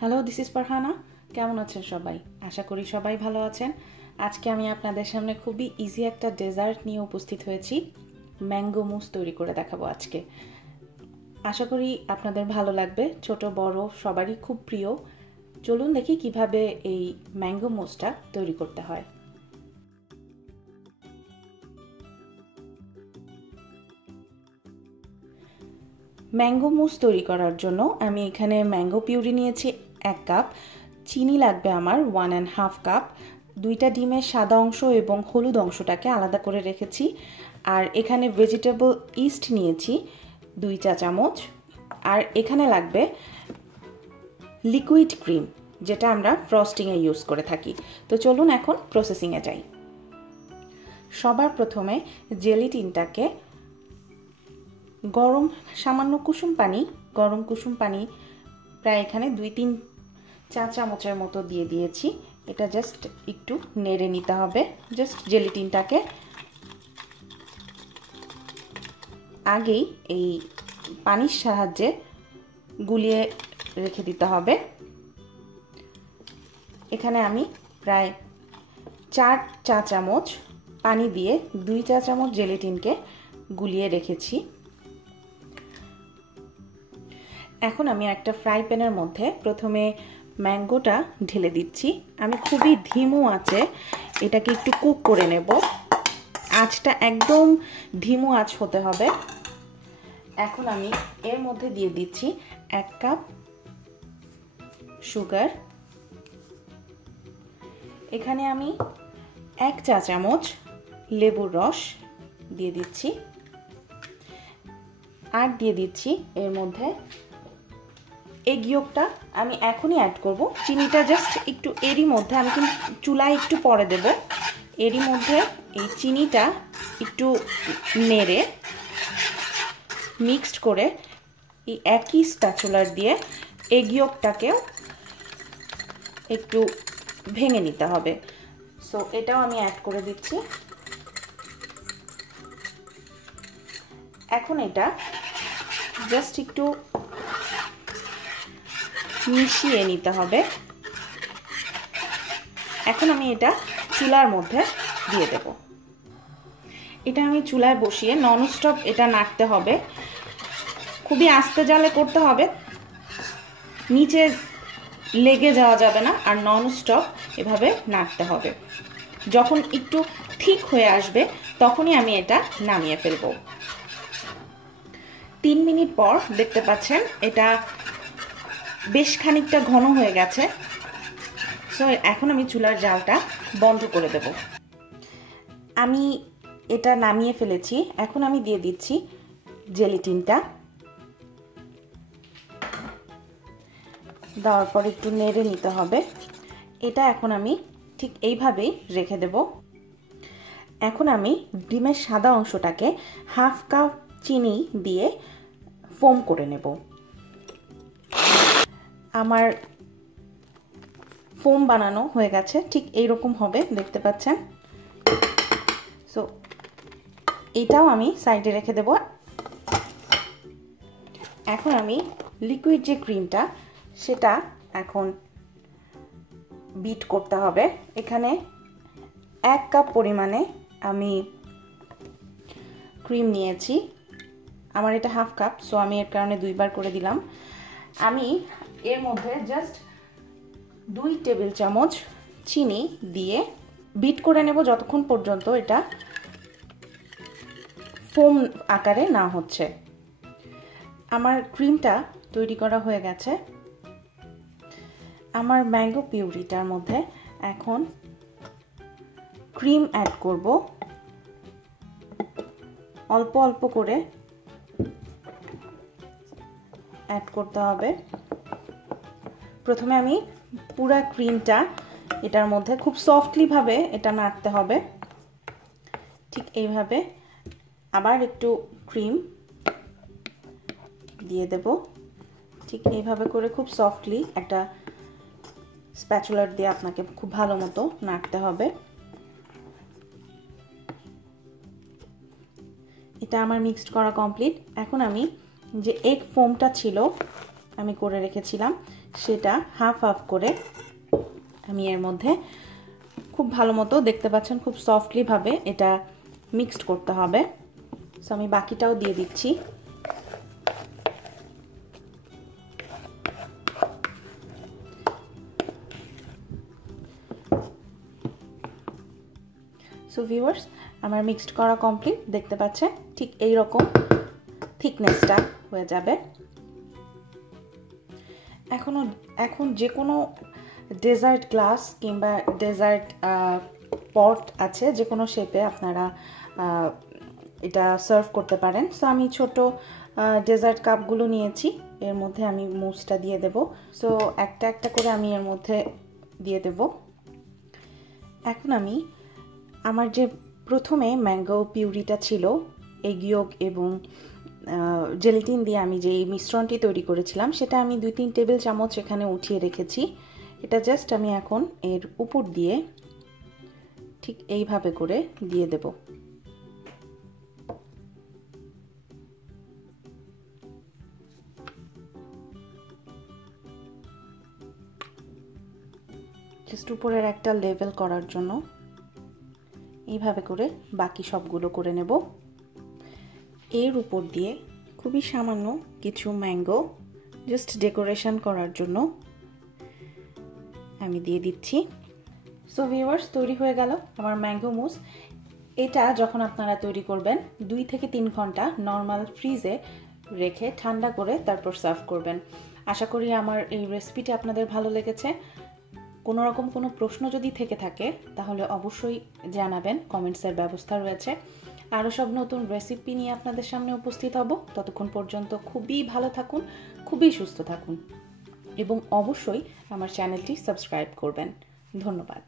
Hello, this is Farhana. কেমন আছেন সবাই? আশা করি সবাই ভালো আছেন। আজকে আমি আপনাদের সামনে খুবই ইজি একটা ডেজার্ট নিয়ে উপস্থিত হয়েছি। ম্যাঙ্গো মুস তৈরি করে দেখাবো আজকে। আশা করি আপনাদের ভালো লাগবে। ছোট বড় সবারই খুব প্রিয়। চলুন দেখি কিভাবে এই ম্যাঙ্গো মুসটা তৈরি করতে হয়। ম্যাঙ্গো মুস তৈরি করার জন্য আমি এখানে ম্যাঙ্গো পিউরি নিয়েছি 1 কাপ, চিনি লাগবে আমার 1.5 কাপ, 2টা ডিমের সাদা অংশ এবং হলুদ অংশটাকে আলাদা করে রেখেছি। আর এখানে ভেজিটেবল ইস্ট নিয়েছি 2 চা চামচ। আর এখানে লাগবে লিকুইড ক্রিম, যেটা আমরা ফ্রস্টিংয়ে ইউজ করে থাকি। তো চলুন এখন প্রসেসিংয়ে যাই। সবার প্রথমে জেলিটিনটাকে সামান্য গরম কুসুম পানি প্রায় এখানে 2-3 চা চামচের মতো দিয়ে দিয়েছি। এটা জাস্ট একটু নেড়ে নিতে হবে। জাস্ট জেলিটিনটাকে আগেই এই পানির সাহায্যে গুলিয়ে রেখে দিতে হবে। এখানে আমি প্রায় 4 চা চামচ পানি দিয়ে 2 চা চামচ জেলিটিনকে গুলিয়ে রেখেছি। এখন আমি একটা ফ্রাই প্যানের মধ্যে প্রথমে ম্যাঙ্গোটা ঢেলে দিচ্ছি। আমি খুবই ধিমো আঁচে এটাকে একটু কুক করে নেব। আঁচটা একদম ধিমো আঁচ হতে হবে। এখন আমি এর মধ্যে দিয়ে দিচ্ছি 1 কাপ সুগার। এখানে আমি 1 চা চামচ লেবুর রস দিয়ে দিচ্ছি। আর দিয়ে দিচ্ছি এর মধ্যে এগ ইয়কটা আমি এখনই অ্যাড করব। চিনিটা জাস্ট একটু এরই মধ্যে, আমি কিন্তু চুলায় একটু পরে দেব। এরই মধ্যে এই চিনিটা একটু নেড়ে মিক্সড করে এই একই স্প্যাচুলার দিয়ে এগ ইয়কটাকেও একটু ভেঙে নিতে হবে। সো এটাও আমি অ্যাড করে দিচ্ছি। এখন এটা জাস্ট একটু মিশিয়ে নিতে হবে। এখন আমি এটা চুলার মধ্যে দিয়ে দেব। এটা আমি চুলায় বসিয়ে ননস্টপ এটা নাড়তে হবে। খুবই আস্তে জালে করতে হবে, নিচে লেগে যাওয়া যাবে না। আর ননস্টপ এভাবে নাড়তে হবে। যখন একটু ঠিক হয়ে আসবে তখনই আমি এটা নামিয়ে ফেলব। 3 মিনিট পর দেখতে পাচ্ছেন এটা বেশ খানিকটা ঘন হয়ে গেছে। সো এখন আমি চুলার জালটা বন্ধ করে দেব। আমি এটা নামিয়ে ফেলেছি। এখন আমি দিয়ে দিচ্ছি জেলিটিনটা। দেওয়ার পর একটু নেড়ে নিতে হবে। এটা এখন আমি ঠিক এইভাবেই রেখে দেব। এখন আমি ডিমের সাদা অংশটাকে 1/2 কাপ চিনি দিয়ে ফোম করে নেব। আমার ফোম বানানো হয়ে গেছে, ঠিক এইরকম হবে, দেখতে পাচ্ছেন। সো এটাও আমি সাইডে রেখে দেব। এখন আমি লিকুইড যে ক্রিমটা সেটা এখন বিট করতে হবে। এখানে 1 কাপ পরিমাণে আমি ক্রিম নিয়েছি। আমার এটা 1/2 কাপ, সো আমি এর কারণে 2 বার করে দিলাম। আমি এর মধ্যে জাস্ট 2 টেবিল চামচ চিনি দিয়ে বিট করে নেব যতক্ষণ পর্যন্ত এটা ফোম আকারে না হচ্ছে। আমার ক্রিমটা তৈরি করা হয়ে গেছে। আমার ম্যাঙ্গো পিউরিটার মধ্যে এখন ক্রিম অ্যাড করব। অল্প অল্প করে অ্যাড করতে হবে। প্রথমে আমি পুরো ক্রিমটা এটার মধ্যে খুব সফটলি ভাবে এটা নাড়তে হবে। ঠিক এইভাবে আবার একটু ক্রিম দিয়ে দেব। ঠিক এইভাবে করে খুব সফটলি একটা স্প্যাচুলার দিয়ে আপনাকে খুব ভালো মতো নাড়তে হবে। এটা আমার মিক্সড করা কমপ্লিট। এখন আমি যে এগ ফোমটা ছিল আমি করে রেখেছিলাম সেটা হাফ হাফ করে আমি এর মধ্যে খুব ভালো মতো, দেখতে পাচ্ছেন খুব সফটলি ভাবে এটা মিক্সড করতে হবে। সো আমি বাকিটাও দিয়ে দিচ্ছি। সো ভিউয়ার্স, আমার মিক্সড করা কমপ্লিট। দেখতে পাচ্ছেন ঠিক এই রকম থিকনেসটা হয়ে যাবে। এখন যে কোনো ডেজার্ট গ্লাস কিংবা ডেজার্ট পট আছে, যে কোনো শেপে আপনারা এটা সার্ভ করতে পারেন। সো আমি ছোট ডেজার্ট কাপগুলো নিয়েছি, এর মধ্যে আমি মুসটা দিয়ে দেব। সো একটা একটা করে আমি এর মধ্যে দিয়ে দেব। এখন আমি আমার যে প্রথমে ম্যাঙ্গো পিউরিটা ছিল, এগ ইয়ক এবং জেলাটিন দিয়ে আমি যে মিশ্রণটি তৈরি করেছিলাম, সেটা আমি 2-3 টেবিল চামচ এখানে উঠিয়ে রেখেছি। এটা জাস্ট আমি এখন এর উপর দিয়ে ঠিক এইভাবে করে দিয়ে দেব। জাস্ট উপরের একটা লেভেল করার জন্য এইভাবে করে বাকি সবগুলো করে নেব। এর উপর দিয়ে খুবই সামান্য কিছু ম্যাঙ্গো জাস্ট ডেকোরেশন করার জন্য আমি দিয়ে দিচ্ছি। সো ভিউয়ার্স, তৈরি হয়ে গেল আমার ম্যাঙ্গো মুস। এটা যখন আপনারা তৈরি করবেন 2 থেকে 3 ঘন্টা নর্মাল ফ্রিজে রেখে ঠান্ডা করে তারপর সার্ভ করবেন। আশা করি আমার এই রেসিপিটি আপনাদের ভালো লেগেছে। কোনো রকম কোনো প্রশ্ন যদি থেকে থাকে তাহলে অবশ্যই জানাবেন, কমেন্টসের ব্যবস্থা রয়েছে। আরও সব নতুন রেসিপি নিয়ে আপনাদের সামনে উপস্থিত হব। ততক্ষণ পর্যন্ত খুবই ভালো থাকুন, খুবই সুস্থ থাকুন এবং অবশ্যই আমার চ্যানেলটি সাবস্ক্রাইব করবেন। ধন্যবাদ।